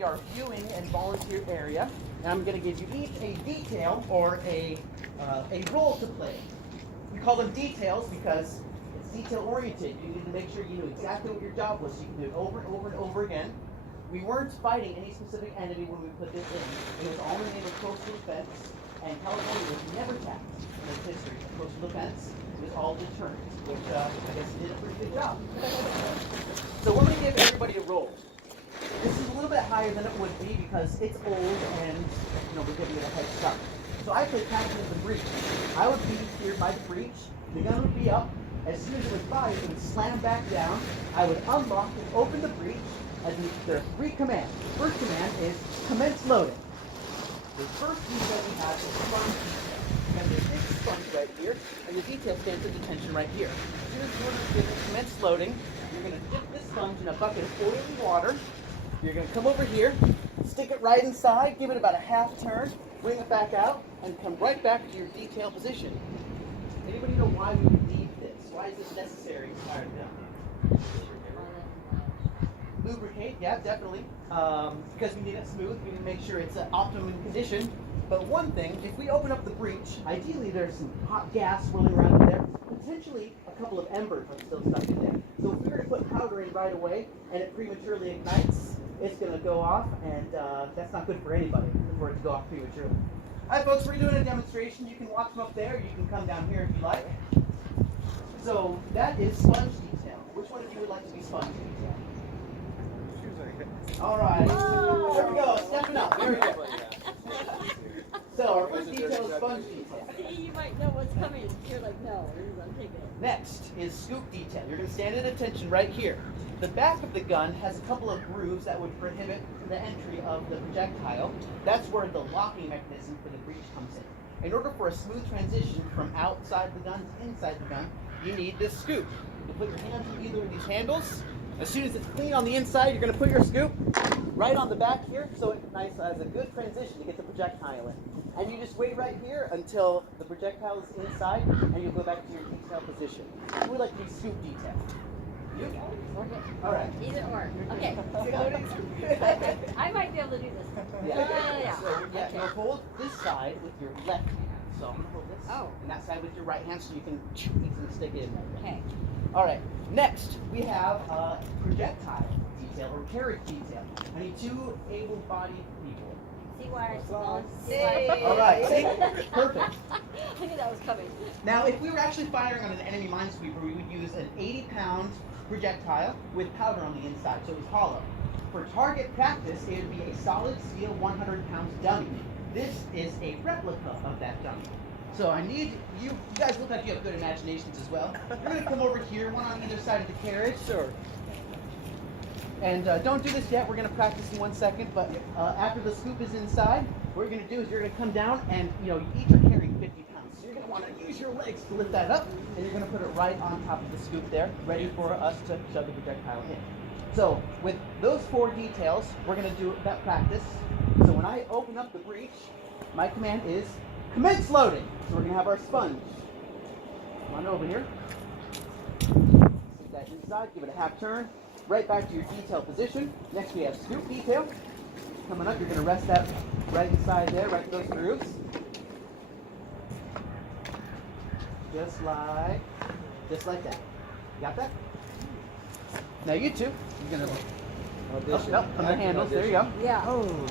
be our viewing and volunteer area. And I'm going to give you each a detail or a role to play. We call them details because it's detail-oriented. You need to make sure you knew exactly what your job was so you can do it over and over and over again. We weren't fighting any specific enemy when we put this in. It was all in the name of coastal defense, and California was never taxed in its history of coastal defense. It was all deterrent, which I guess did a pretty good job. So we're going to give everybody a role. This is a little bit higher than it would be because it's old and we're giving it a head start. So I play captain of the breach. I would be here by the breach. The gun would be up. As soon as it was fired, it would slam back down. I would unlock and open the breach. And there are 3 commands. The first command is commence loading. The first detail we have is sponge detail. And there's a big sponge right here, and the detail stands at detention right here. As soon as you want to give it commence loading, you're going to dip this sponge in a bucket of oily water. You're going to come over here, stick it right inside, give it about a half turn, bring it back out, and come right back to your detail position. Anybody know why we would need this? Why is this necessary to fire it down? Lubricate, yeah, definitely. Because we need it smooth, we need to make sure it's optimum condition. But one thing, if we open up the breach, ideally there's some hot gas swirling around in there. Potentially a couple of embers are still stuck in there. So if we were to put powder in right away and it prematurely ignites, it's going to go off, and that's not good for anybody for it to go off prematurely. All right, folks, we're doing a demonstration. You can watch them up there. You can come down here if you like. So that is sponge detail. Which one of you would like to be sponge detail? All right. Oh. There we go. Stepping up. Very good. So our first detail is sponge detail. You might know what's coming. You're like, no, I'm taking it. Next is scoop detail. You're going to stand at attention right here. The back of the gun has a couple of grooves that would prohibit the entry of the projectile. That's where the locking mechanism for the breech comes in. In order for a smooth transition from outside the gun to inside the gun, you need this scoop. You put your hands in either of these handles. As soon as it's clean on the inside, you're going to put your scoop right on the back here, so it's nice as a good transition to get the projectile in. And you just wait right here until the projectile is inside, and you'll go back to your detail position. We like to do scoop detail. You? All right. Either or. Okay. I might be able to do this. Yeah. So Okay. you'll hold this side with your left hand. So I'm going to hold this. Oh. And that side with your right hand so you can easily stick it in there. Okay. All right. Next, we have projectile detail or carriage detail. I need 2 able-bodied people. See why I small? All right. See? Perfect. I knew that was coming. Now, if we were actually firing on an enemy minesweeper, we would use an 80-pound projectile with powder on the inside, so it was hollow. For target practice, it would be a solid steel 100-pound dummy. This is a replica of that dummy. So I need you guys look like you have good imaginations as well. You're going to come over here, one on either side of the carriage. Sure. And don't do this yet. We're going to practice in 1 second. But after the scoop is inside, what you're going to do is you're going to come down and, you each are carrying 50 pounds. So you're going to want to use your legs to lift that up. And you're going to put it right on top of the scoop there, ready for us to shove the projectile in. So with those 4 details, we're going to do that practice. So when I open up the breech, my command is commence loading. So we're going to have our sponge. Come on over here. Stick that inside, give it a half turn. Right back to your detail position. Next we have scoop detail. Coming up, you're going to rest that right inside there, right in those grooves. Just like that. You got that? Now you two, you're going to up on the handles. There you go. Yeah. Oh.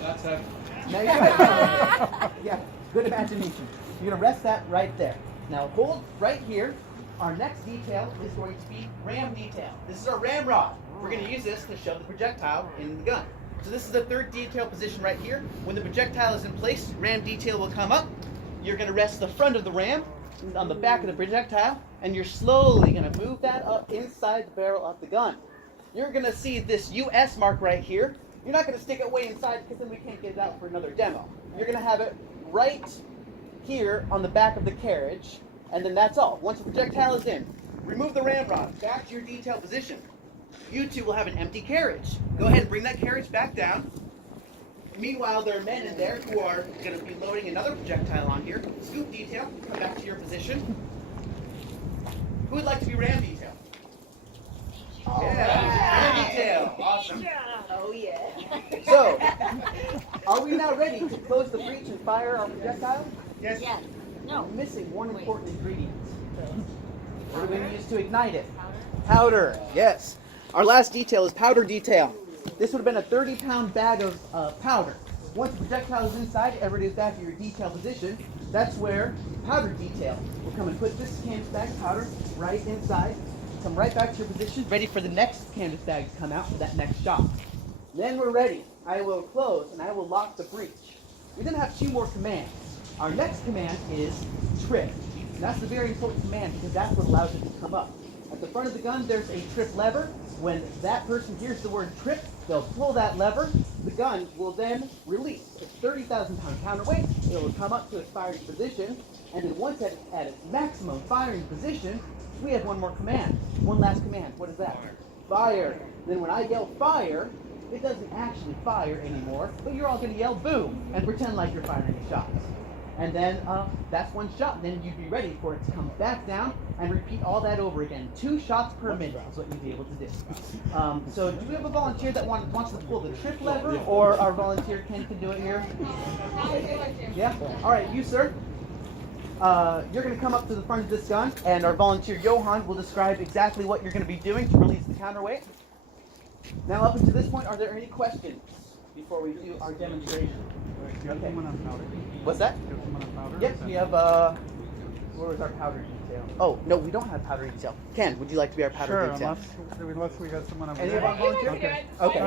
That's heavy. Now you're yeah, good imagination. You're going to rest that right there. Now hold right here. Our next detail is going to be ram detail. This is our ram rod. We're going to use this to shove the projectile in the gun. So this is the 3rd detail position right here. When the projectile is in place, ram detail will come up. You're going to rest the front of the ram on the back of the projectile, and you're slowly going to move that up inside the barrel of the gun. You're going to see this US mark right here. You're not going to stick it way inside because then we can't get it out for another demo. You're going to have it right here on the back of the carriage, and then that's all. Once the projectile is in, remove the ram rod, back to your detail position. You two will have an empty carriage. Go ahead and bring that carriage back down. Meanwhile, there are men in there who are going to be loading another projectile on here. Scoop detail, come back to your position. Who would like to be ram detail? Oh, Yeah, ram detail. Awesome. Oh, yeah. So, Are we now ready to close the breech and fire our projectile? Yes. No. We're missing one important ingredient. What are we going to use to ignite it? Powder. Yes. Our last detail is powder detail. This would have been a 30-pound bag of powder. Once the projectile is inside, everybody's back to your detail position. That's where powder detail will come and put this canvas bag of powder right inside. Come right back to your position, ready for the next canvas bag to come out for that next shot. Then we're ready. I will close and I will lock the breech. We're going to have 2 more commands. Our next command is trip. And that's the very important command because that's what allows it to come up. At the front of the gun, there's a trip lever. When that person hears the word trip, they'll pull that lever. The gun will then release. It's 30,000-pound counterweight. It will come up to its firing position. And then once at its maximum firing position, we have one more command. One last command. What is that? Fire. Then when I yell fire, it doesn't actually fire anymore, but you're all going to yell boom and pretend like you're firing a shot. And then that's one shot. And then you'd be ready for it to come back down and repeat all that over again. 2 shots per minute is what you'd be able to do. So do we have a volunteer that wants to pull the trip lever, or our volunteer Ken can do it here? Yeah? All right, you, sir. You're going to come up to the front of this gun, and our volunteer Johan will describe exactly what you're going to be doing to release the counterweight. Now, up until this point, are there any questions before we do our demonstration? Okay. What's that? Yes, we have, where was our powder detail? Oh, no, we don't have powder detail. Ken, would you like to be our powder detail? Unless we got someone over Any there. of our volunteers? Okay. Okay,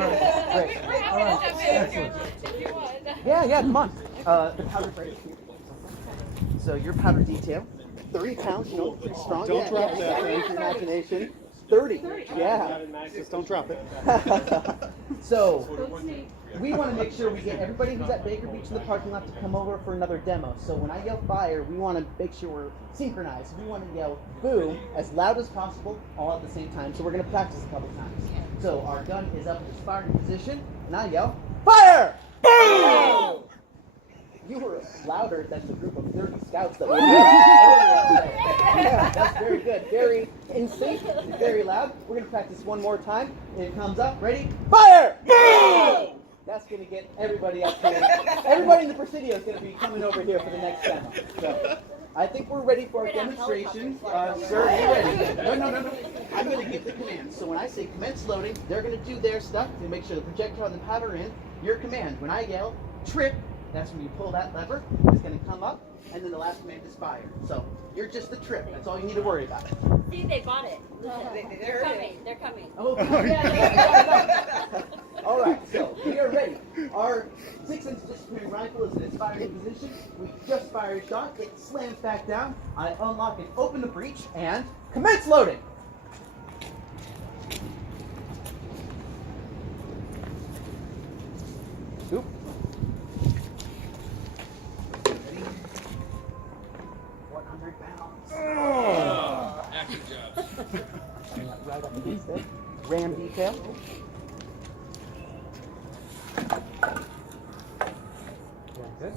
great. We're happy to jump in if you want. Yeah, come on. The powder break. So your powder detail, 30 pounds, pretty strong. Don't drop that. Use your imagination. 30. Yeah. Just don't drop it. So we want to make sure we get everybody who's at Baker Beach in the parking lot to come over for another demo. So when I yell fire, we want to make sure we're synchronized. We want to yell boom as loud as possible, all at the same time. So we're going to practice a couple times. So our gun is up in its firing position, and I yell fire! Boom! You were louder than the group of 30 scouts that we had. Yeah, that's very good. Very in sync, very loud. We're going to practice one more time. It comes up. Ready? Fire! Boom! That's going to get everybody up here. Everybody in the Presidio is going to be coming over here for the next demo. So I think we're ready for our demonstration. Sir, are you ready? No. I'm going to give the command. So when I say commence loading, they're going to do their stuff to make sure the projectile and the powder are in. Your command. When I yell trip, that's when you pull that lever. It's going to come up, and then the last command is fire. So you're just the trip. That's all you need to worry about. See, they bought it. They're coming. They're coming. Oh, yeah. All right, so we are ready. Our 6-inch disappearing rifle is in its firing position. We just fired a shot. It slams back down. I unlock and open the breech, and commence loading. Oop. 100 pounds. Acting jobs. Right up against it. Ram detail. Good.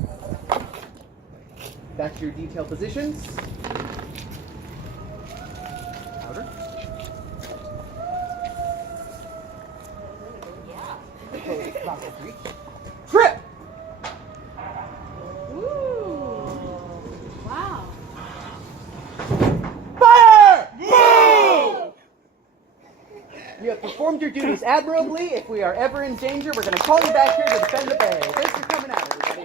Back to your detail positions. Powder. Trip! Wow. Fire! Boom! You have performed your duties admirably. If we are ever in danger, we're going to call you back here to defend the bay. Thanks for coming out, everybody.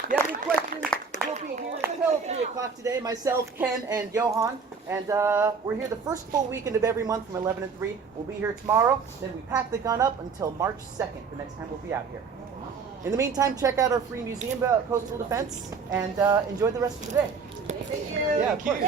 If you have any questions, we'll be here until 3 o'clock today. Myself, Ken, and Johan. And we're here the first full weekend of every month from 11 to 3. We'll be here tomorrow. Then we pack the gun up until March 2nd, the next time we'll be out here. In the meantime, check out our free museum about coastal defense and enjoy the rest of the day. Thank you. Yeah, of course.